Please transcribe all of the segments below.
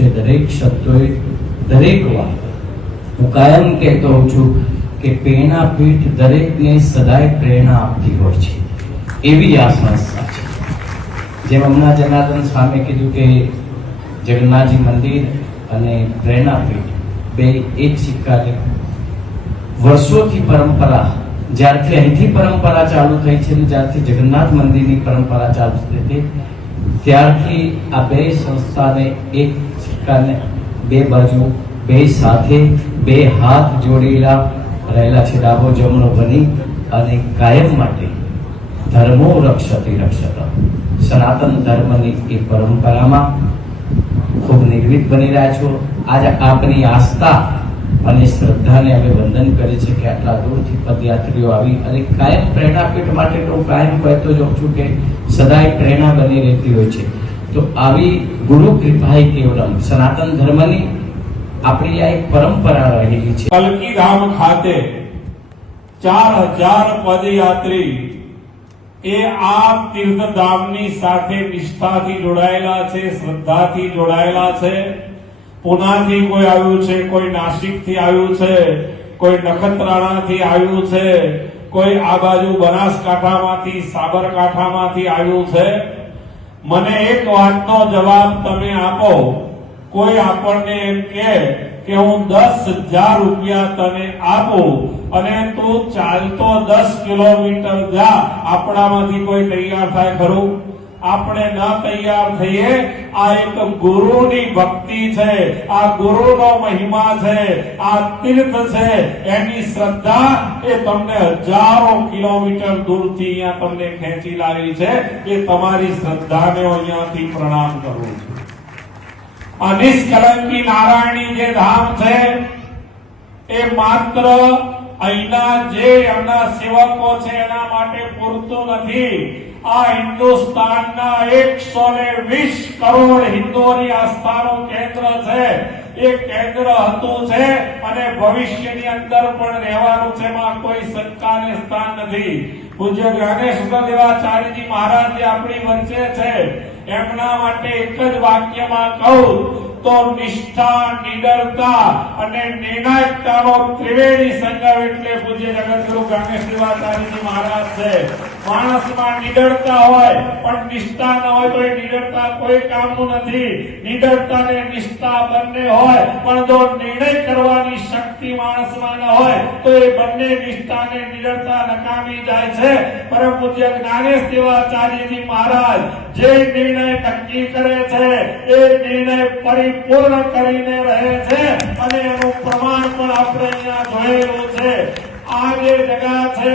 છે દરેક શબ્દોએ દરેક વાત. હું કાયમ કહેતો હોઉં છું કે પ્રેરણા પીઠ દરેકને સદાય પ્રેરણા આપતી હોય છે. એવી આ સંસ્થા છે. જેમ હમણાં જનાર્દન સ્વામી કીધું કે જગન્નાથજી મંદિર અને પ્રેરણા પીઠ બે એક સિક્કા વર્ષોથી પરંપરા, જ્યારથી અહીંથી પરંપરા ચાલુ થઈ છે જ્યારથી જગન્નાથ મંદિરની પરંપરા ચાલુ થઈ હતી ત્યારથી આ બે સંસ્થાને એક સિક્કાને બે બાજુ, બે સાથે બે હાથ જોડેલા રહેલા છે ડાબો જમણો બની અને કાયમ માટે ધર્મો રક્ષતી રક્ષક સનાતન ધર્મની એ પરંપરામાં ખૂબ નિર્મિત બની રહ્યા છો. આજે આપની આસ્થા અને શ્રદ્ધાને અમે વંદન કરીએ છીએ કે આટલા દૂરથી પદયાત્રીઓ આવી અને કાયમ પ્રેરણાપીઠ માટે તો કાયમ કહેતો જ છું કે સદાય પ્રેરણા બની રહેતી હોય છે. તો આવી ગુરુ કૃપાઈ કેવલમ સનાતન ધર્મની આપણી આ એક પરંપરા રહેલી છે. કલકીધામ ખાતે ચાર હજાર પદયાત્રી એ આ તીર્થધામની સાથે નિષ્ઠાથી જોડાયેલા છે, શ્રદ્ધાથી જોડાયેલા છે. પુનાથી કોઈ આવ્યું છે, કોઈ નાસિકથી આવ્યું છે, કોઈ નખત્રાણાથી આવ્યું છે, કોઈ આ બાજુ બનાસકાંઠામાંથી, સાબરકાંઠામાંથી આવ્યું છે. મને એક વાતનો જવાબ તમે આપો. કોઈ આપણને એમ કે કે હું દસ હજાર રૂપિયા તને આપું અને તું ચાલતો દસ કિલોમીટર જા. આપણામાંથી કોઈ તૈયાર થાય ખરું? આપણે ન તૈયાર થઈએ, આ એક ગુરુની ભક્તિ છે, આ ગુરુનો મહિમા છે, આ તીર્થ છે, એની શ્રદ્ધા એ તમને હજારો કિલોમીટર દૂરથી અહીંયા તમને ખેંચી લાવી છે, એ તમારી શ્રદ્ધાને અહીંયાથી પ્રણામ કરું છું. આ નિષ્કલંકી નારાયણની જે ધામ છે, એ માત્ર અહીંના જે એમના સેવકો છે એના માટે પૂરતું નથી આ હિન્દુસ્તાનના એકસો ને વીસ કરોડ હિન્દુઓની આસ્થાનું કેન્દ્ર છે. એ કેન્દ્ર હતું છે અને ભવિષ્યની અંદર પણ રહેવાનું છે માં કોઈ શંકાને સ્થાન નથી. પૂજ્ય જ્ઞાનેશ દેવાચાર્યજી મહારાજ આપણી વચ્ચે છે. એમના માટે એક જ વાક્યમાં કહું, તો નિષ્ઠા, નિડરતા અને નિર્ણાયકતાનો ત્રિવેણી સંગમ એટલે પૂજ્ય જગતગુરુ ગણેશ દેવાચાર્યજી મહારાજ છે. માણસમાં નિડરતા હોય, પણ નિષ્ઠા ન હોય તો એ નિડરતા કોઈ કામનું નથી. નિડરતા ને નિષ્ઠા બંને હોય, પણ જો નિર્ણય કરવાની શક્તિ માણસમાં ન હોય, તો એ બંને નિષ્ઠા ને નિડરતા નકામી જાય છે. પરમ પૂજ્ય જ્ઞાનેશ દેવાચાર્યજી મહારાજ જે નિર્ણય નક્કી કરે છે, એ નિર્ણય પરિપૂર્ણ કરીને રહે છે અને એનું પ્રમાણ પણ આપણે અહીંયા જોયેલું છે. આ જે જગા છે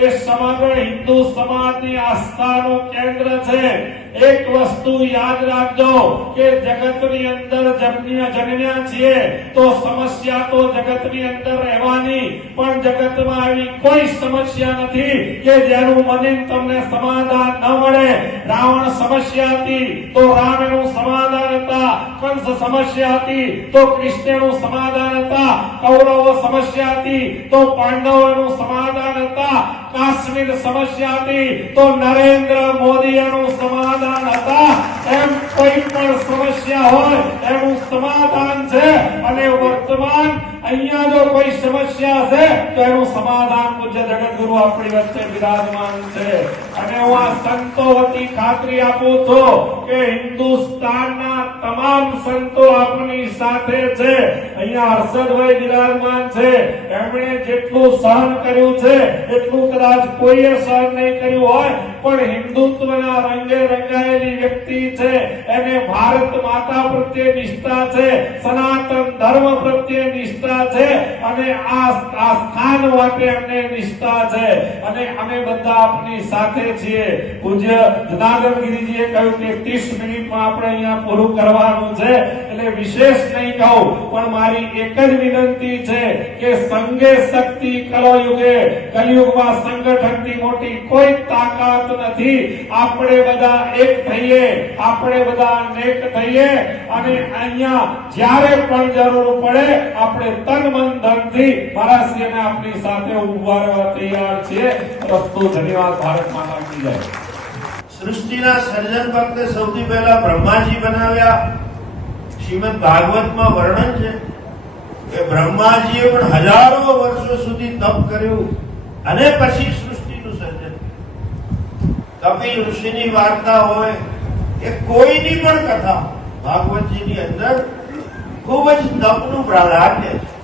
એ સમગ્ર હિન્દુ સમાજની આસ્થાનું કેન્દ્ર છે. એક વસ્તુ યાદ રાખજો કે જગતની અંદર જન્મ્યા છીએ, તો સમસ્યા તો જગતની અંદર રહેવાની. પણ જગતમાં એવી કોઈ સમસ્યા નથી કે જેનું મને તમને સમાધાન ન મળે. રાવણ સમસ્યા હતી, તો રામ એનું સમાધાન હતા. કંસ સમસ્યા હતી, તો કૃષ્ણનું સમાધાન હતા. કૌરવો સમસ્યા હતી, તો પાંડવોનું સમાધાન હતા. કાશ્મીર સમસ્યા હતી, તો નરેન્દ્ર મોદી એનું સમાધાન હતા એમ કોઈ પણ સમસ્યા હોય એનું સમાધાન છે. અને વર્તમાન અહીંયા જો કોઈ સમસ્યા છે, તો એનું સમાધાન પૂજ્ય જગતગુરુ આપણી વચ્ચે વિરાજમાન છે. અને હું આ સંતો વતી ખાતરી આપું છું કે હિન્દુસ્તાનના તમામ સંતો આપની સાથે છે. અહીંયા હર્ષદભાઈ વિરાજમાન છે. એમણે જેટલું સહન કર્યું છે, એટલું કદાચ કોઈએ સહન નહીં કર્યું હોય, પણ હિન્દુત્વના રંગે રંગાયેલી વ્યક્તિ છે. એને ભારત માતા પ્રત્યે નિષ્ઠા છે, સનાતન ધર્મ પ્રત્યે નિષ્ઠા છે અને આ સ્થાન માટે અમને નિષ્ઠા છે. અને અમે બધા આપની સાથે છીએ. પૂજ્ય જનાર્દન ગિરીજીએ કહ્યું કે 30 મિનિટમાં આપણે અહીંયા પૂરું કરવાનું છે. એટલે વિશેષ નહીં કહું, પણ મારી એક જ વિનંતી છે કે સંગે શક્તિ કલયુગે કલયુગમાં સંગઠનની મોટી કોઈ તાકાત નથી. આપણે બધા એક થઈએ, આપણે બધા નેક થઈએ. અને અહીંયા જ્યારે પણ જરૂર પડે, આપણે તન મન ધનથી મહારાષ્ટ્રીયને આપની સાથે ઊભા રહેવા તૈયાર છીએ. રસ્તો ધન્યવાદ ભારત માતા કી જય. સૃષ્ટિના સર્જન વખતે સૌથી પહેલા બ્રહ્માજી બનાવ્યા. શ્રીમદ ભાગવતમાં વર્ણન છે કે બ્રહ્માજીએ પણ હજારો વર્ષો સુધી તપ કર્યું અને પછી સૃષ્ટિનું સર્જન કપિલ ઋષિની વાર્તા હોય કે કોઈની પણ કથા ભાગવતજીની અંદર ખૂબ જ તપનું પ્રાધાન્ય છે.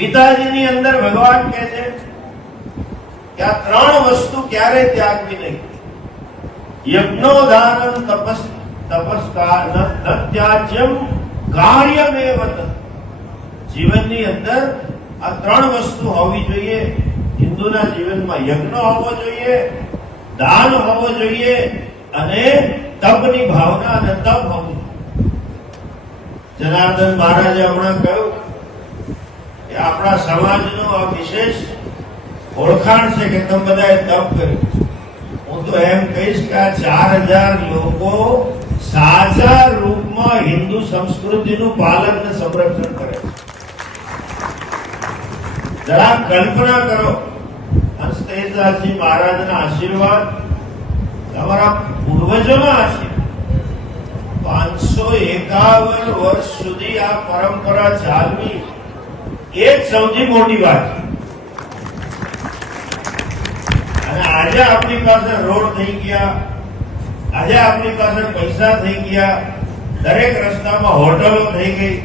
ગીતાજીની અંદર ભગવાન કહે છે કે આ ત્રણ વસ્તુ ક્યારે ત્યાગવી નહીં. યજ્ઞોદાનમ તપસ તપસ્કાર ત્યાજ્યમ કાર્યમેવ જીવનની અંદર આ ત્રણ વસ્તુ હોવી જોઈએ. હિન્દુના જીવનમાં યજ્ઞ હોવો જોઈએ, દાન હોવો જોઈએ અને તપની ભાવના અને તપ હોવું જનાર્દન મહારાજે હમણાં કહ્યું કે આપણા સમાજનો આ વિશેષ ઓળખાણ છે કે તમે બધાએ તપ કર્યું. હું તો એમ કહીશ કે આ ચાર હજાર લોકો સાચા રૂપમાં હિન્દુ સંસ્કૃતિનું પાલન અને સંરક્ષણ કરે જરા કલ્પના કરો. હંસતેજદાસજી મહારાજના આશીર્વાદ, તમારા પૂર્વજોના આશીર્વાદ. પાંચસો એકાવન વર્ષ સુધી આ પરંપરા ચાલવી એ જ સૌથી મોટી વાત અને આજે આપણી પાસે રોડ થઈ ગયા, આજે આપણી પાસે પૈસા થઈ ગયા, દરેક રસ્તામાં હોટલો થઈ ગઈ.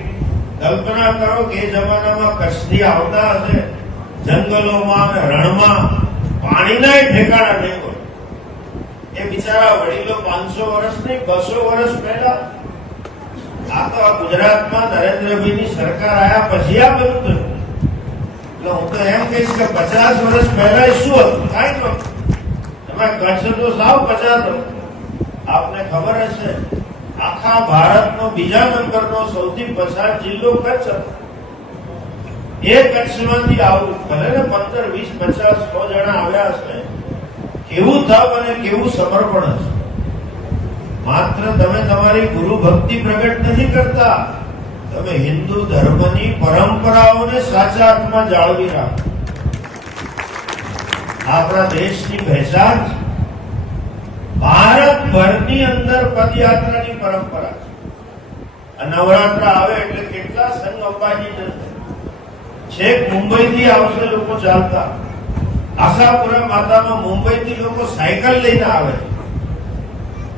કલ્પના કરો કે એ જમાનામાં કચ્છથી આવતા હશે, જંગલોમાં અને રણમાં પાણીના ઠેકાણા નહીં હોય એ બિચારા વડીલો પાંચસો વર્ષ નહીં, બસો વર્ષ પહેલા આ તો ગુજરાતમાં નરેન્દ્રભાઈની સરકાર આયા પછી આ બધું થયું. એટલે હું તો એમ કહીશ કે પચાસ વર્ષ પહેલા શું હતું? કાંઈ નહોતું તમે કચ્છ તો સાવ પચાસ આપને ખબર હશે, આખા ભારતનો બીજા નંબરનો સૌથી પછાત જિલ્લો કચ્છ હતો. એ કચ્છમાંથી આવું, ભલે ને પંદર, વીસ, પચાસ, સો જણા આવ્યા હશે, કેવું તપ અને કેવું સમર્પણ હશે? માત્ર તમે તમારી ગુરુ ભક્તિ પ્રગટ નથી કરતા. તમે હિન્દુ ધર્મની પરંપરાઓને સાચા અર્થમાં જાળવી રાખો. આપણા દેશની પહેચાન ભારતભરની અંદર પદયાત્રાની પરંપરા છે. નવરાત્ર આવે એટલે કેટલા સંઘ અંબાજી છેક મુંબઈથી આવશે લોકો ચાલતા. આશાપુરા માતામાં મુંબઈથી લોકો સાયકલ લઈને આવે છે.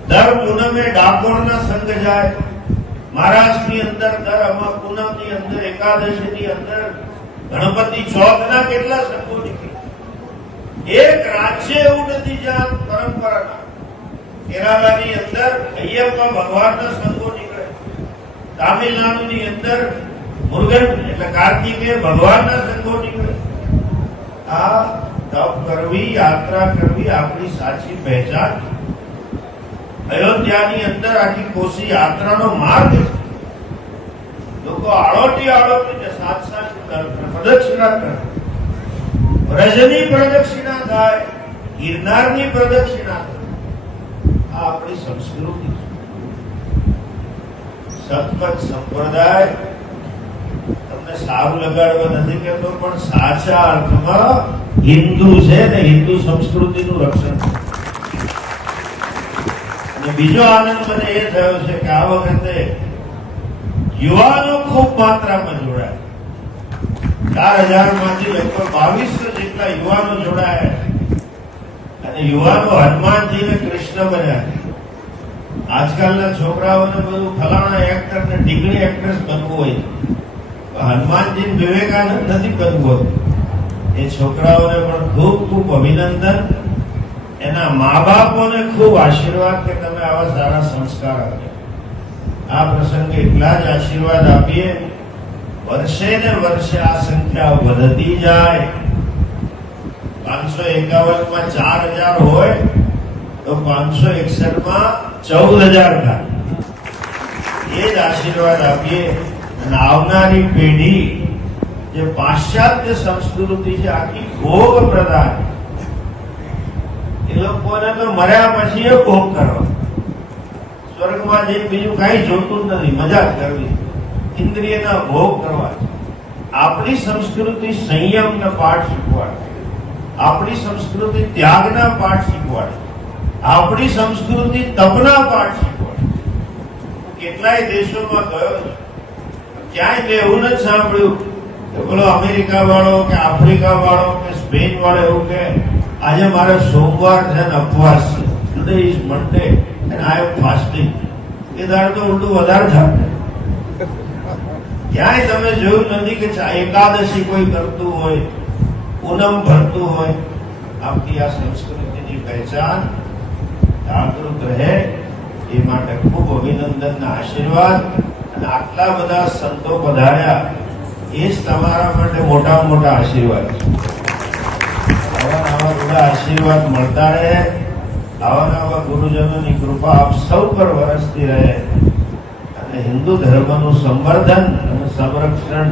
દર પૂનમે ડાકોરના સંઘ જાય મહારાષ્ટ્રની અંદર દર અમા પૂનમની અંદર એકાદશીની અંદર ગણપતિ ચોથના કેટલા સંઘો નીકળે એક રાજ્ય એવું નથી જ્યાં પરંપરા ના કેરાલાની અંદર અય્યપ્પા ભગવાનના સંઘો નીકળે તામિલનાડુની અંદર મુરુગન એટલે કાર્તિકે ભગવાનના સંઘો નીકળે આ તપ કરવી યાત્રા કરવી આપણી સાચી પહેચાન છે અયોધ્યાની અંદર આખી કોશી યાત્રાનો માર્ગ છે. લોકો આળોટી આળોટીને સાત સાત પ્રદક્ષિણા કરે. વ્રજની પ્રદક્ષિણા થાય, ગિરનારની પ્રદક્ષિણા આ આપણી સંસ્કૃતિ છે. સંપ્રદાય, તમને સારું લગાડવા નથી કહેતો, પણ સાચા અર્થમાં હિન્દુ છે ને હિન્દુ સંસ્કૃતિનું રક્ષણ. કરે બીજો આનંદ મને એ થયો છે કે આ વખતે યુવાનો ખૂબ માત્રામાં જોડાયા. ચાર હજારમાંથી લગભગ બાવીસો જેટલા યુવાનો જોડાયા અને યુવાનો હનુમાનજી ને કૃષ્ણ બન્યા આજકાલના છોકરાઓને બધું ફલાણા એક્ટર ને ઢીકણી એક્ટ્રેસ બનવું હોય હનુમાનજી વિવેકાનંદ નથી બનવું એ છોકરાઓને પણ ખૂબ ખૂબ અભિનંદન. એના મા બાપોને ખૂબ આશીર્વાદ કે તમે આવા સારા સંસ્કાર આપ્યા. આ પ્રસંગે એટલા જ આશીર્વાદ આપીએ, વર્ષે ને વર્ષે આ સંખ્યા વધતી જાય. પાંચસો એકાવનમાં ચાર હજાર હોય, તો પાંચસો એકસઠમાં ચૌદ હજાર થાય. એ જ આશીર્વાદ આપીએ. અને આવનારી પેઢી જે પાશ્ચાત્ય સંસ્કૃતિ છે, આખી ભોગ પ્રધાન. એ લોકોને તો મર્યા પછી એ ભોગ કરવા. સ્વર્ગમાં જે બીજું કાંઈ જોતું નથી, મજા કરવી. ઇન્દ્રિયના ભોગ કરવા આપણી સંસ્કૃતિ સંયમના પાઠ શીખવાડે આપણી સંસ્કૃતિ ત્યાગના પાઠ શીખવાડે આપણી સંસ્કૃતિ તપના પાઠ શીખવાડે કેટલાય દેશોમાં ગયો ક્યાંય મેં એવું નથી સાંભળ્યું કે બોલો અમેરિકા વાળો કે આફ્રિકા વાળો કે સ્પેન વાળો એવું કે આજે મારે સોમવાર છે ને ઉપવાસ છે. Today is Monday and I am fasting એ દાડે તો ઉલટું વધારે થાય. ક્યાંય તમે જોયું નથી કે એકાદશી કોઈ કરતું હોય, પૂનમ ભરતું હોય આપણી આ સંસ્કૃતિની પહેચાન જાગૃત રહે એ માટે ખૂબ અભિનંદનના આશીર્વાદ અને આટલા બધા સંતો પધાર્યા એ જ તમારા માટે મોટા મોટા આશીર્વાદ છે. બધા આશીર્વાદ મળતા રહે. આવા નવા ગુરુજનોની કૃપા આપ સૌ પર વરસતી રહે. અને હિન્દુ ધર્મનું સંવર્ધન અને સંરક્ષણ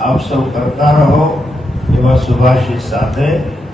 આપ સૌ કરતા રહો એવા શુભાશીષ સાથે